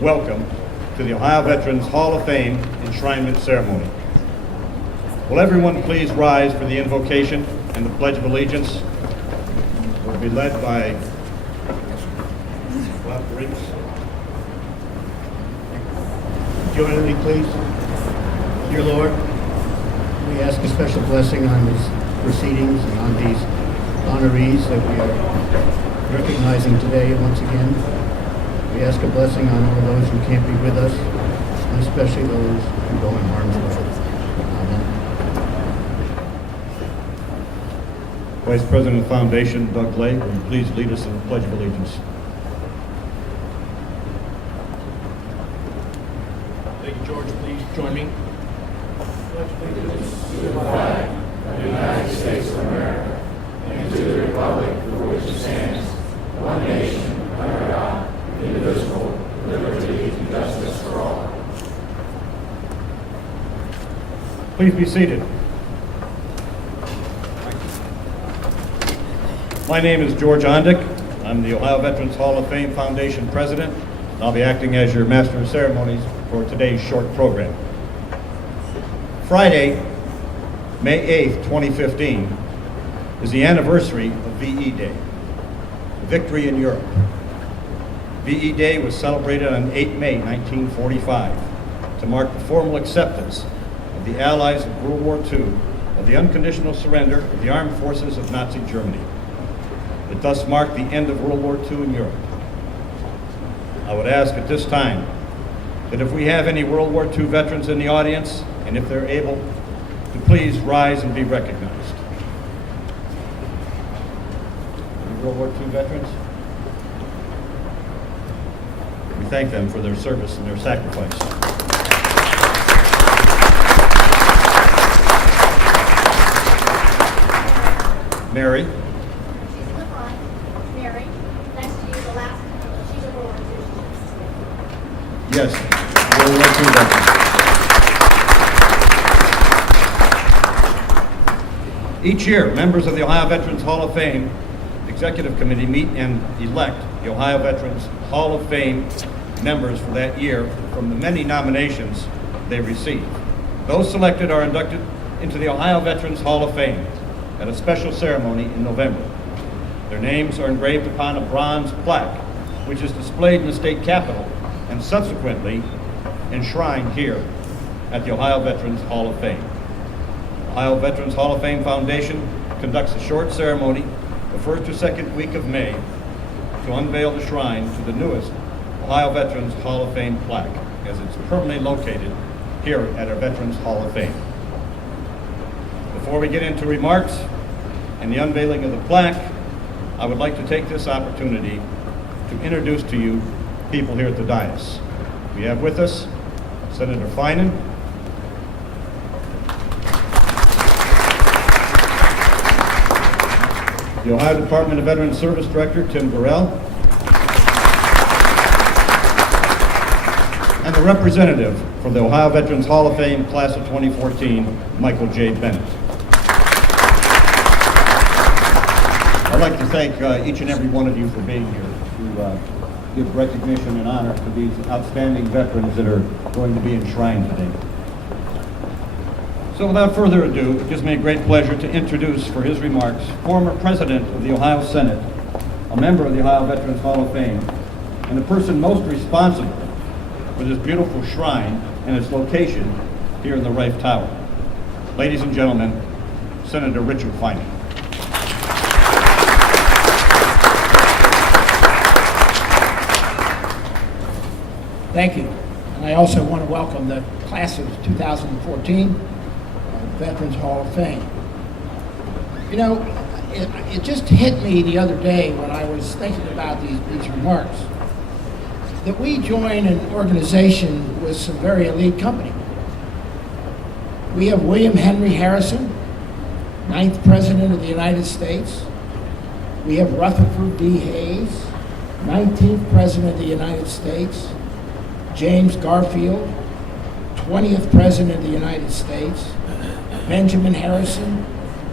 welcome to the Ohio Veterans Hall of Fame Enshrinement Ceremony. Will everyone please rise for the invocation and the Pledge of Allegiance? It will be led by Vern Riffe. Join me, please. Dear Lord, we ask a special blessing on these proceedings and on these honorees that we are recognizing today once again. We ask a blessing on all those who can't be with us, and especially those who go in harm's way. Amen. Vice President of the Foundation, Doug Lay, will you please lead us in the Pledge of Allegiance? Thank you, George. Please join me. Pledge allegiance to the flag of the United States of America and to the republic for which it stands, one nation, under God, indivisible, with liberty and justice for all. Please be seated. My name is George Ondick. I'm the Ohio Veterans Hall of Fame Foundation President. I'll be acting as your Master of Ceremonies for today's short program. Friday, May 8th, 2015, is the anniversary of VE Day, Victory in Europe. VE Day was celebrated on 8 May 1945 to mark the formal acceptance of the Allies of World War II of the unconditional surrender of the armed forces of Nazi Germany. It thus marked the end of World War II in Europe. I would ask at this time that if we have any World War II veterans in the audience, and if they're able, to please rise and be recognized. Any World War II veterans? We thank them for their service and their sacrifice. Mary. She's in the front. Mary, next to you, the last, she's a World War II. Yes, World War II veterans. Each year, members of the Ohio Veterans Hall of Fame Executive Committee meet and elect the Ohio Veterans Hall of Fame members for that year from the many nominations they receive. Those selected are inducted into the Ohio Veterans Hall of Fame at a special ceremony in November. Their names are engraved upon a bronze plaque, which is displayed in the state capitol and subsequently enshrined here at the Ohio Veterans Hall of Fame. Ohio Veterans Hall of Fame Foundation conducts a short ceremony the first or second week of May to unveil the shrine to the newest Ohio Veterans Hall of Fame plaque, as it's permanently located here at our Veterans Hall of Fame. Before we get into remarks and the unveiling of the plaque, I would like to take this opportunity to introduce to you people here at the dais. We have with us Senator Finan, the Ohio Department of Veterans Service Director, Tim Burrell, and the representative for the Ohio Veterans Hall of Fame Class of 2014, Michael J. Bennett. I'd like to thank each and every one of you for being here to give recognition and honor to these outstanding veterans that are going to be enshrined today. So without further ado, it gives me a great pleasure to introduce for his remarks former President of the Ohio Senate, a member of the Ohio Veterans Hall of Fame, and the person most responsible for this beautiful shrine and its location here in the Riffe Tower. Ladies and gentlemen, Senator Richard Finan. Thank you. And I also want to welcome the class of 2014 Veterans Hall of Fame. You know, it just hit me the other day when I was thinking about these remarks that we join an organization with some very elite company. We have William Henry Harrison, 9th President of the United States. We have Rutherford B. Hayes, 19th President of the United States. James Garfield, 20th President of the United States. Benjamin Harrison,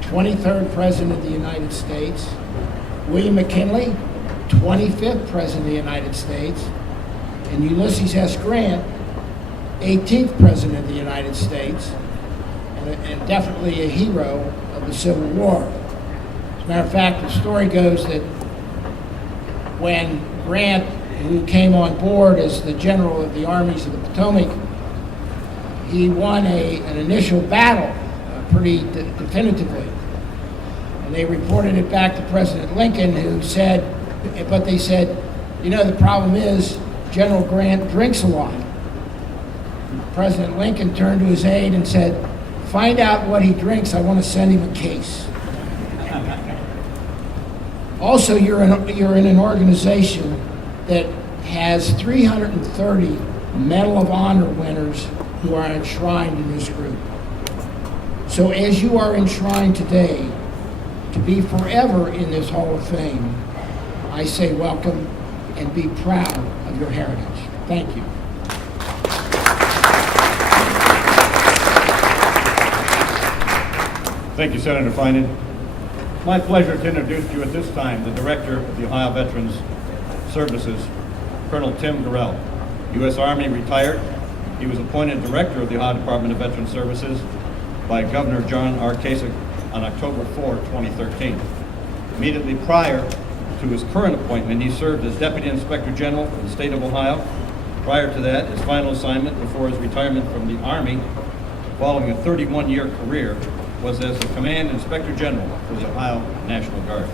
23rd President of the United States. William McKinley, 25th President of the United States. and Ulysses S. Grant, 18th President of the United States, and definitely a hero of the Civil War. As a matter of fact, the story goes that when Grant, who came on board as the general of the armies of the Potomac, he won an initial battle pretty definitively. And they reported it back to President Lincoln, who said, but they said, you know, the problem is General Grant drinks a lot. President Lincoln turned to his aide and said, find out what he drinks, I want to send him a case. Also, you're in an organization that has 330 Medal of Honor winners who are enshrined in this group. So as you are enshrined today, to be forever in this Hall of Fame, I say welcome and be proud of your heritage. Thank you. Thank you, Senator Finan. It's my pleasure to introduce to you at this time the Director of the Ohio Veterans Services, Colonel Tim Gorell. U.S. Army retired. He was appointed Director of the Ohio Department of Veterans Services by Governor John R. Kasich on October 4, 2013. Immediately prior to his current appointment, he served as Deputy Inspector General for the state of Ohio. Prior to that, his final assignment before his retirement from the Army, following a 31-year career, was as the Command Inspector General for the Ohio National Guard.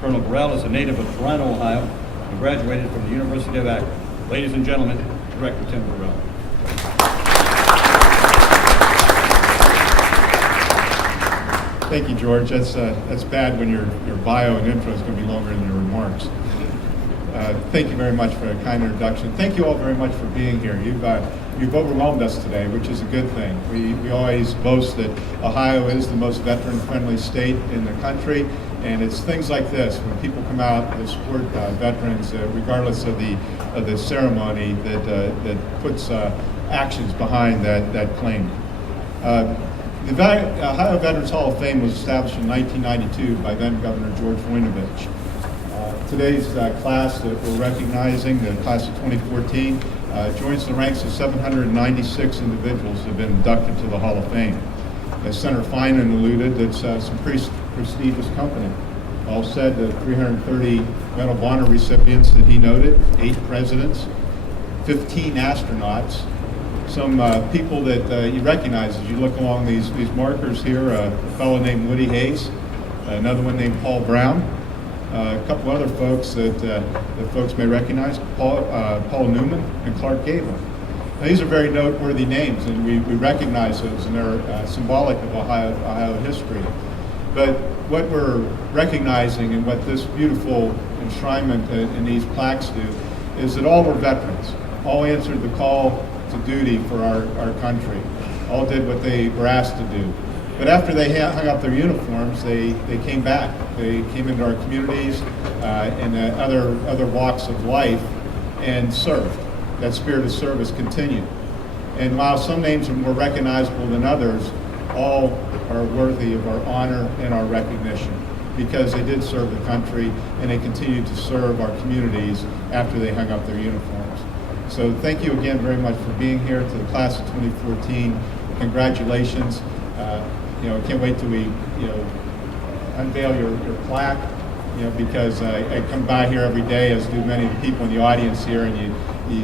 Colonel Gorell is a native of Toronto, Ohio, and graduated from the University of Akron. Ladies and gentlemen, Director Tim Gorell. Thank you, George. That's bad when your bio and intro is going to be longer than your remarks. Thank you very much for a kind introduction. Thank you all very much for being here. You've overwhelmed us today, which is a good thing. We always boast that Ohio is the most veteran-friendly state in the country, and it's things like this, when people come out to support veterans, regardless of the ceremony, that puts actions behind that claim. The Ohio Veterans Hall of Fame was established in 1992 by then Governor George Voinovich. Today's class that we're recognizing, the class of 2014, joins the ranks of 796 individuals that have been inducted to the Hall of Fame. As Senator Finan alluded, it's some pretty prestigious company. All said, the 330 Medal of Honor recipients that he noted, 8 presidents, 15 astronauts, some people that you recognize as you look along these markers here, a fellow named Woody Hayes, another one named Paul Brown, a couple other folks that folks may recognize, Paul Newman and Clark Gable. Now, these are very noteworthy names, and we recognize those, and they're symbolic of Ohio history. But what we're recognizing and what this beautiful enshrinement and these plaques do is that all were veterans, all answered the call to duty for our country, all did what they were asked to do. But after they hung up their uniforms, they came back. They came into our communities and other walks of life and served. That spirit of service continued. And while some names are more recognizable than others, all are worthy of our honor and our recognition because they did serve the country and they continued to serve our communities after they hung up their uniforms. So thank you again very much for being here. To the class of 2014, congratulations. Can't wait till we unveil your plaque. Because I come by here every day, as do many of the people in the audience here, and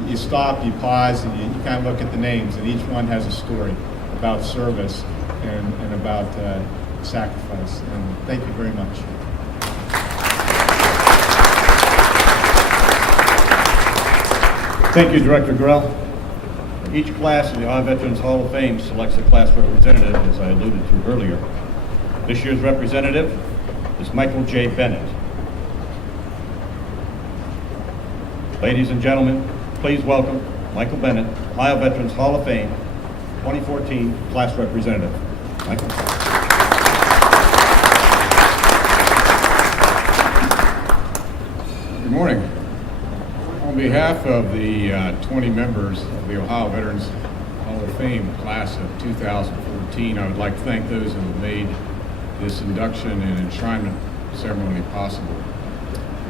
you stop, you pause, and you kind of look at the names, and each one has a story about service and about sacrifice. And thank you very much. Thank you, Director Gorell. Each class in the Ohio Veterans Hall of Fame selects a class representative, as I alluded to earlier. This year's representative is Michael J. Bennett. Ladies and gentlemen, please welcome Michael Bennett, Ohio Veterans Hall of Fame, 2014 class representative. Michael. Good morning. On behalf of the 20 members of the Ohio Veterans Hall of Fame class of 2014, I would like to thank those who have made this induction and enshrinement ceremony possible.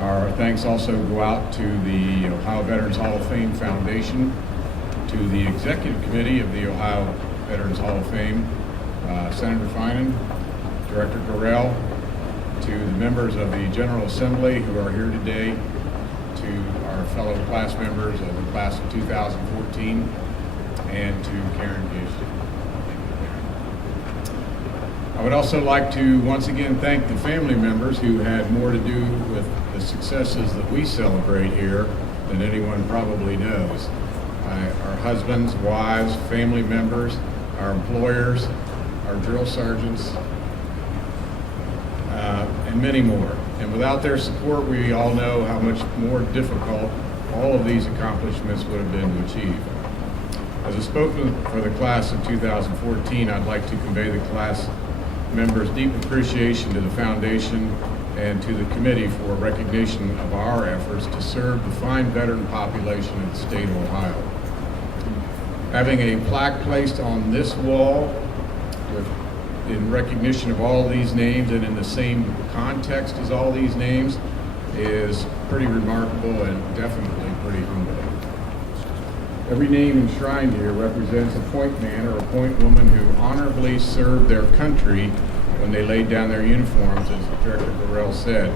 Our thanks also go out to the Ohio Veterans Hall of Fame Foundation, to the Executive Committee of the Ohio Veterans Hall of Fame, Senator Finan, Director Gorell, to the members of the General Assembly who are here today, to our fellow class members of the class of 2014, and to Karen Gish. I would also like to once again thank the family members who had more to do with the successes that we celebrate here than anyone probably knows. Our husbands, wives, family members, our employers, our drill sergeants, and many more. And without their support, we all know how much more difficult all of these accomplishments would have been to achieve. As a spokesman for the class of 2014, I'd like to convey the class members' deep appreciation to the foundation and to the committee for recognition of our efforts to serve the fine veteran population of the state of Ohio. Having a plaque placed on this wall in recognition of all these names and in the same context as all these names is pretty remarkable and definitely pretty humbling. Every name enshrined here represents a point man or a point woman who honorably served their country when they laid down their uniforms, as Director Gorell said,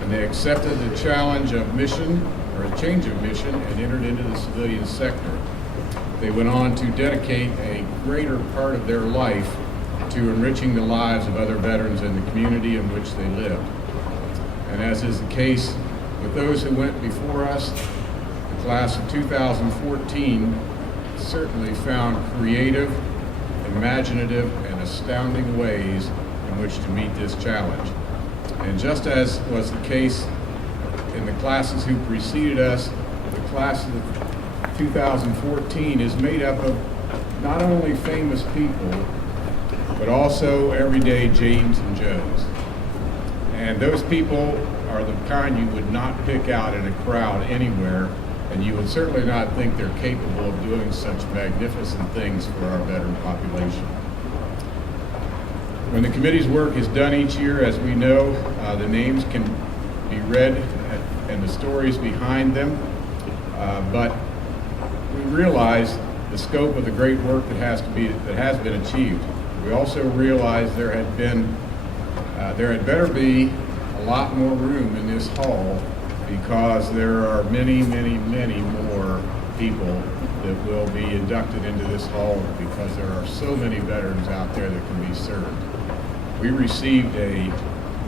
and they accepted the challenge of mission or a change of mission and entered into the civilian sector. They went on to dedicate a greater part of their life to enriching the lives of other veterans in the community in which they lived. And as is the case with those who went before us, the class of 2014 certainly found creative, imaginative, and astounding ways in which to meet this challenge. And just as was the case in the classes who preceded us, the class of 2014 is made up of not only famous people, but also everyday James and Joes. And those people are the kind you would not pick out in a crowd anywhere, and you would certainly not think they're capable of doing such magnificent things for our veteran population. When the committee's work is done each year, as we know, the names can be read and the stories behind them, but we realize the scope of the great work that has been achieved. We also realized there had better be a lot more room in this hall because there are many, many, many more people that will be inducted into this hall because there are so many veterans out there that can be served. We received a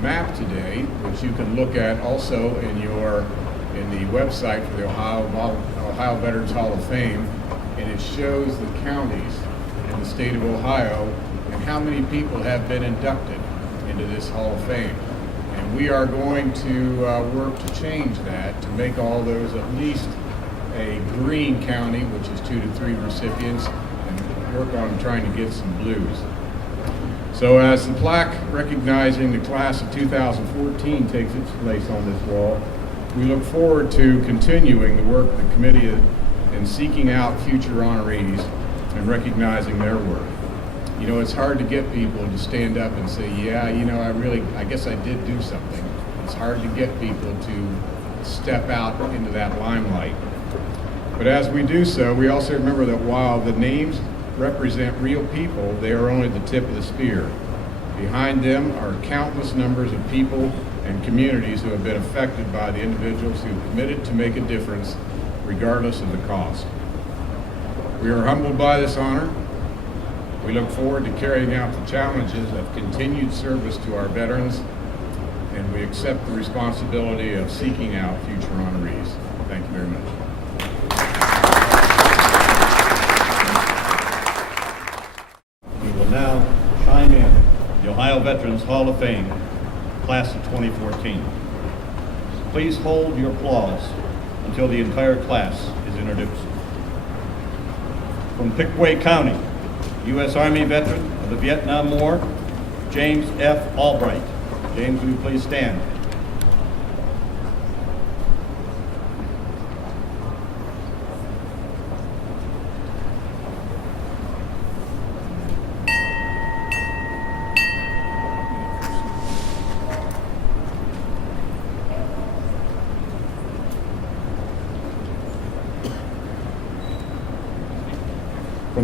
map today, which you can look at also in the website for the Ohio Veterans Hall of Fame, and it shows the counties in the state of Ohio and how many people have been inducted into this Hall of Fame. And we are going to work to change that, to make all those at least a green county, which is 2 to 3 recipients, and work on trying to get some blues. So as the plaque recognizing the class of 2014 takes its place on this wall, we look forward to continuing the work of the committee in seeking out future honorees and recognizing their work. You know, it's hard to get people to stand up and say, yeah, you know, I guess I did do something. It's hard to get people to step out into that limelight. But as we do so, we also remember that while the names represent real people, they are only the tip of the spear. Behind them are countless numbers of people and communities who have been affected by the individuals who committed to make a difference regardless of the cost. We are humbled by this honor. We look forward to carrying out the challenges of continued service to our veterans, and we accept the responsibility of seeking out future honorees. Thank you very much. We will now chime in the Ohio Veterans Hall of Fame, class of 2014. Please hold your applause until the entire class is introduced. From Pickaway County, U.S. Army veteran of the Vietnam War, James F. Albright. James, will you please stand?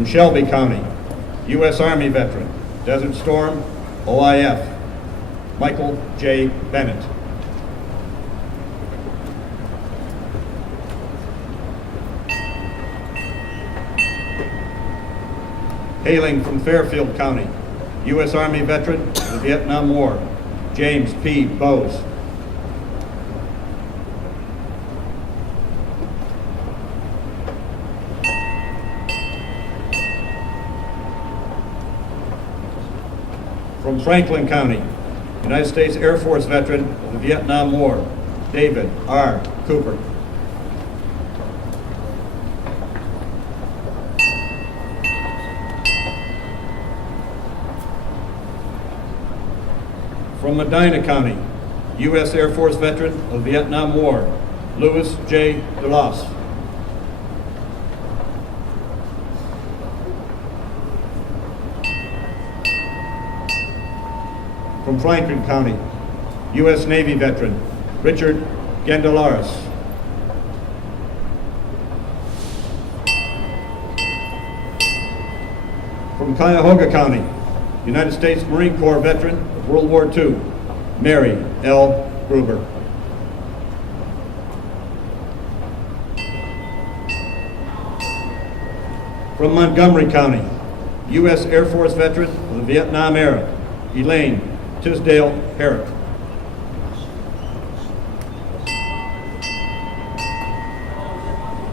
From Shelby County, U.S. Army veteran, Desert Storm, OIF, Michael J. Bennett. Hailing from Fairfield County, U.S. Army veteran of the Vietnam War, James P. Bose. From Franklin County, United States Air Force veteran of the Vietnam War, David R. Cooper. From Medina County, U.S. Air Force veteran of the Vietnam War, Louis J. DeLoss. From Franklin County, U.S. Navy veteran, Richard Gendelaris. From Cuyahoga County, United States Marine Corps veteran of World War II, Mary L. Gruber. From Montgomery County, U.S. Air Force veteran of the Vietnam era, Elaine Tisdale Herrick.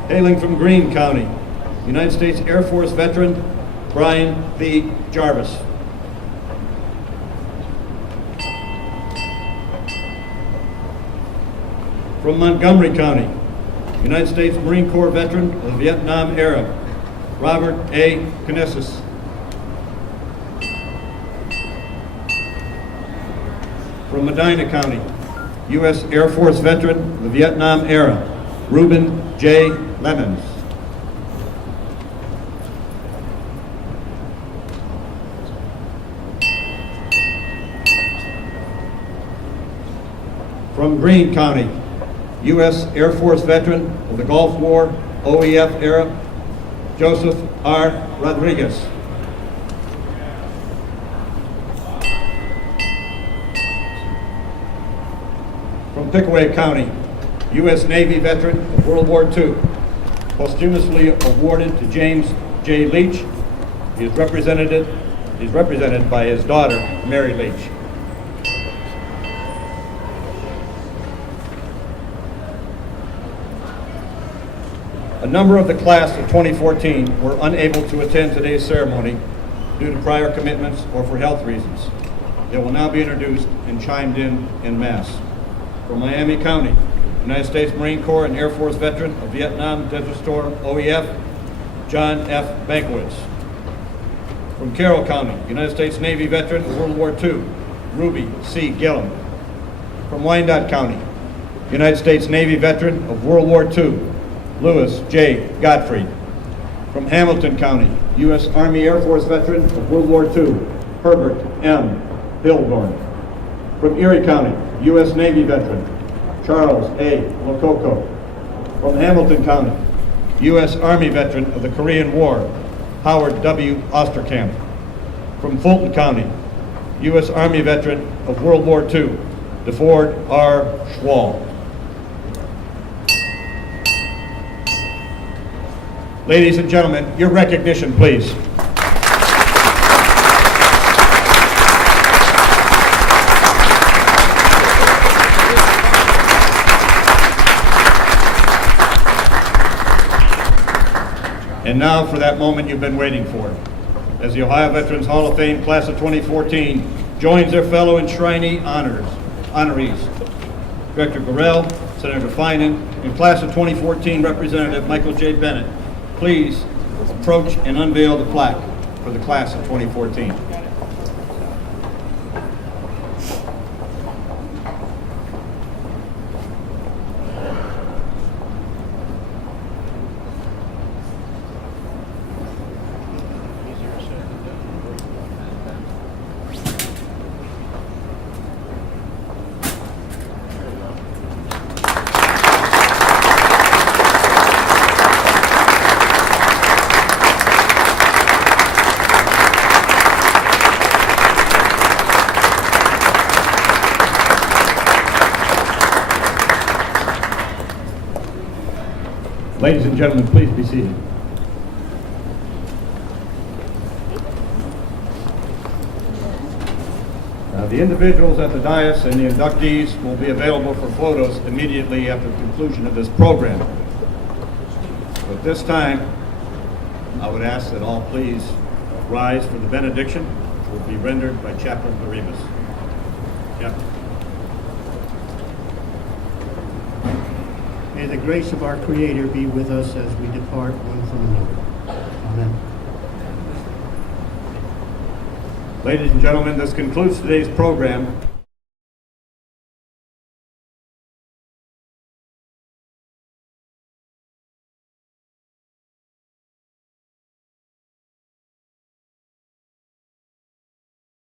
Hailing from Greene County, United States Air Force veteran, Brian V. Jarvis. From Montgomery County, United States Marine Corps veteran of the Vietnam era, Robert A. Knesses. From Medina County, U.S. Air Force veteran of the Vietnam era, Reuben J. Lemons. From Greene County, U.S. Air Force veteran of the Gulf War, OEF era, Joseph R. Rodriguez. From Pickaway County, U.S. Navy veteran of World War II, posthumously awarded to James J. Leach. He is represented by his daughter, Mary Leach. A number of the class of 2014 were unable to attend today's ceremony due to prior commitments or for health reasons. They will now be introduced and chimed in mass. From Miami County, United States Marine Corps and Air Force veteran of Vietnam Desert Storm OEF, John F. Bankwitz. From Carroll County, United States Navy veteran of World War II, Ruby C. Gillum. From Wyandotte County, United States Navy veteran of World War II, Louis J. Gottfried. From Hamilton County, U.S. Army Air Force veteran of World War II, Herbert M. Hilborn. From Erie County, U.S. Navy veteran, Charles A. Lococo. From Hamilton County, U.S. Army veteran of the Korean War, Howard W. Osterkamp. From Fulton County, U.S. Army veteran of World War II, DeFord R. Schwall. Ladies and gentlemen, your recognition, please. And now for that moment you've been waiting for. As the Ohio Veterans Hall of Fame Class of 2014 joins their fellow enshrinee honorees, Director Gorell, Senator Finan, and Class of 2014 Representative Michael J. Bennett, please approach and unveil the plaque for the Class of 2014. Ladies and gentlemen, please be seated. The individuals at the dais and the inductees will be available for photos immediately after the conclusion of this program. So at this time, I would ask that all please rise for the benediction, which will be rendered by Chaplain Doremus. Chaplain. May the grace of our Creator be with us as we depart one from another. Amen. Ladies and gentlemen, this concludes today's program.